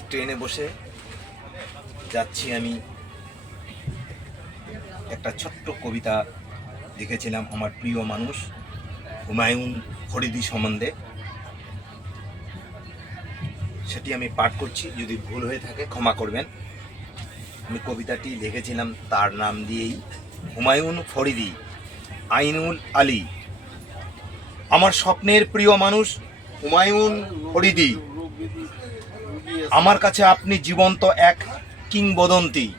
ট্রেনে বসে যাচ্ছি আমি। একটা ছোট্ট কবিতা লিখেছিলাম আমার প্রিয় মানুষ, হুমায়ুন ফরিদি সম্বন্ধে। সেটি আমি পাঠ করছি, যদি ভুল হয়ে থাকে ক্ষমা করবেন। আমি কবিতাটি লিখেছিলাম তার নাম দিয়েই, হুমায়ুন ফরিদি, আইনুল আলী। আমার স্বপ্নের প্রিয় মানুষ, হুমায়ুন ফরিদি। আমার কাছে আপনি জীবন্ত এক কিংবদন্তি।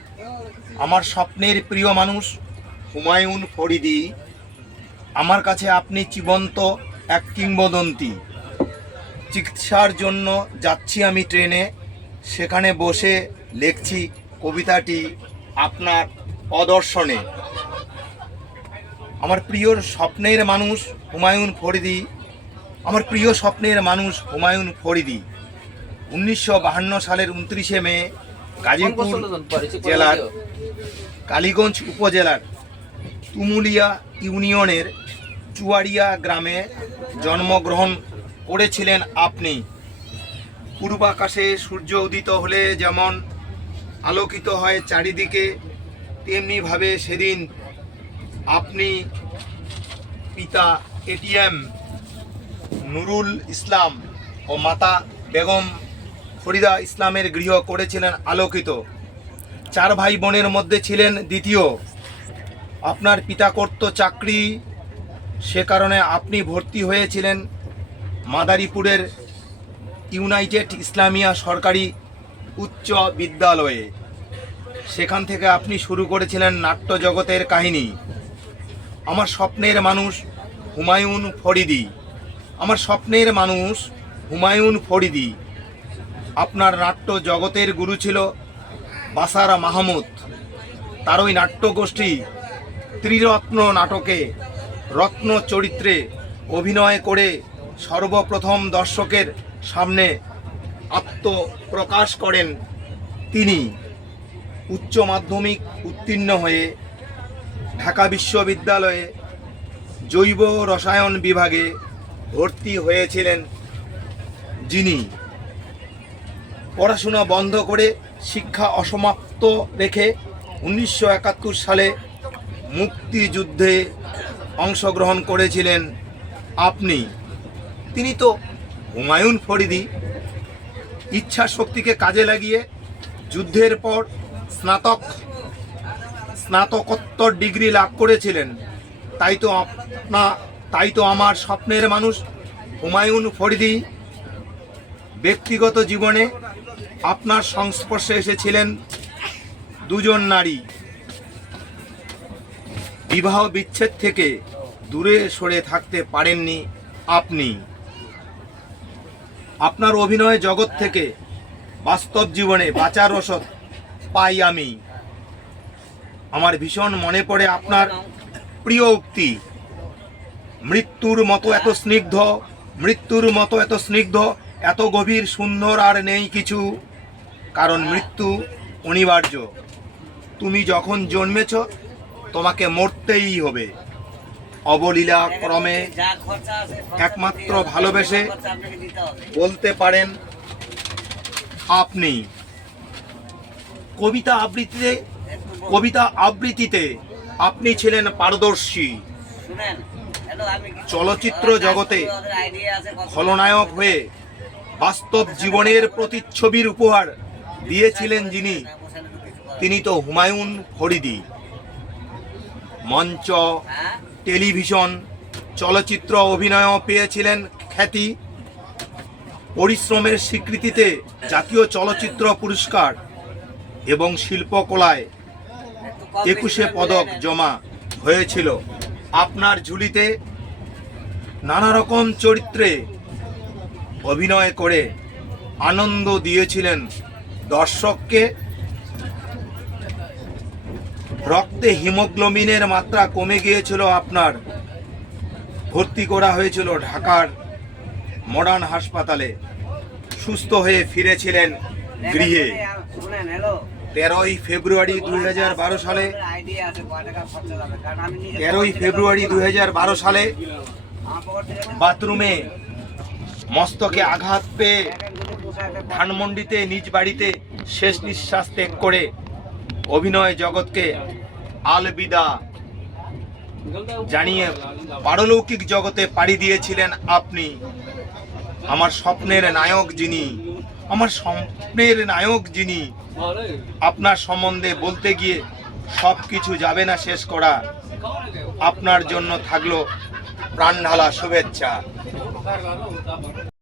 আমার স্বপ্নের প্রিয় মানুষ হুমায়ুন ফরিদি, আমার কাছে আপনি জীবন্ত এক কিংবদন্তি। চিকিৎসার জন্য যাচ্ছি আমি ট্রেনে, সেখানে বসে লিখছি কবিতাটি আপনার অদর্শনে। আমার প্রিয় স্বপ্নের মানুষ হুমায়ুন ফরিদি, আমার প্রিয় স্বপ্নের মানুষ হুমায়ুন ফরিদি। উনিশশো বাহান্ন সালের উনত্রিশে মে গাজীপুর জেলার কালীগঞ্জ উপজেলার তুমুলিয়া ইউনিয়নের চুয়াড়িয়া গ্রামে জন্মগ্রহণ করেছিলেন আপনি। পূর্বাকাশে সূর্য উদিত হলে যেমন আলোকিত হয় চারিদিকে তেমনিভাবে সেদিন আপনি পিতা এটিএম নুরুল ইসলাম ও মাতা বেগম ফরিদা ইসলামের গৃহ করেছিলেন আলোকিত। চার ভাই বোনের মধ্যে ছিলেন দ্বিতীয়। আপনার পিতা করত চাকরি, সে কারণে আপনি ভর্তি হয়েছিলেন মাদারীপুরের ইউনাইটেড ইসলামিয়া সরকারি উচ্চ বিদ্যালয়ে। সেখান থেকে আপনি শুরু করেছিলেন নাট্য জগতের কাহিনী। আমার স্বপ্নের মানুষ হুমায়ুন ফরিদি। আমার স্বপ্নের মানুষ হুমায়ুন ফরিদি। আপনার নাট্য জগতের গুরু ছিল বাসারা মাহমুদ। তার ওই নাট্যগোষ্ঠী ত্রিরত্ন নাটকে, রত্ন চরিত্রে অভিনয় করে সর্বপ্রথম দর্শকের সামনে আত্মপ্রকাশ করেন তিনি। উচ্চ মাধ্যমিক উত্তীর্ণ হয়ে ঢাকা বিশ্ববিদ্যালয়ে জৈব রসায়ন বিভাগে ভর্তি হয়েছিলেন যিনি। পড়াশোনা বন্ধ করে শিক্ষা অসমাপ্ত রেখে উনিশশো একাত্তর সালে মুক্তিযুদ্ধে অংশগ্রহণ করেছিলেন আপনি। তিনি তো হুমায়ুন ফরিদি। ইচ্ছা শক্তিকে কাজে লাগিয়ে যুদ্ধের পর স্নাতক, স্নাতকোত্তর ডিগ্রি লাভ করেছিলেন। তাই তো আপনা, তাই তো আমার স্বপ্নের মানুষ হুমায়ুন ফরিদি। ব্যক্তিগত জীবনে আপনার সংস্পর্শে এসেছিলেন দুজন নারী। বিবাহ বিচ্ছেদ থেকে দূরে সরে থাকতে পারেননি আপনি। আপনার অভিনয় জগৎ থেকে বাস্তব জীবনে বাঁচার রসদ পাই আমি। আমার ভীষণ মনে পড়ে আপনার প্রিয় উক্তি। মৃত্যুর মতো এত স্নিগ্ধ, মৃত্যুর মতো এত স্নিগ্ধ, এত গভীর, সুন্দর আর নেই কিছু। কারণ মৃত্যু অনিবার্য। তুমি যখন জন্মেছ, তোমাকে মরতেই হবে। অবলীলা ক্রমে একমাত্র ভালোবেসে বলতে পারেন আপনি। কবিতা আবৃত্তিতে কবিতা আবৃত্তিতে আপনি ছিলেন পারদর্শী। চলচ্চিত্র জগতে খলনায়ক হয়ে বাস্তব জীবনের প্রতিচ্ছবির উপহার দিয়েছিলেন যিনি, তিনি তো হুমায়ুন ফরিদি। মঞ্চ, টেলিভিশন, চলচ্চিত্র অভিনয়ও পেয়েছিলেন খ্যাতি। পরিশ্রমের স্বীকৃতিতে জাতীয় চলচ্চিত্র পুরস্কার এবং শিল্পকলায় একুশে পদক জমা হয়েছিল। আপনার ঝুলিতে নানা রকম চরিত্রে অভিনয় করে আনন্দ দিয়েছিলেন দর্শককে রক্তে হিমোগ্লোবিনের মাত্রা কমে গিয়েছিল আপনার। ভর্তি করা হয়েছিল ঢাকার মডার্ন হাসপাতালে। সুস্থ হয়ে ফিরেছিলেন গৃহে। তেরোই ফেব্রুয়ারি দুই হাজার বারো সালে তেরোই ফেব্রুয়ারি দুই হাজার বারো সালে বাথরুমে মস্তকে আঘাত পেয়ে ধানমন্ডিতে, নিজ বাড়িতে শেষ নিঃশ্বাস ত্যাগ করে অভিনয় জগৎকে আলবিদা জানিয়ে পারলৌকিক জগতে পাড়ি দিয়েছিলেন আপনি। আমার স্বপ্নের নায়ক যিনি, আমার স্বপ্নের নায়ক যিনি, আপনার সম্বন্ধে বলতে গিয়ে সব কিছু যাবে না শেষ করা। আপনার জন্য থাকল প্রাণ ঢালা শুভেচ্ছা।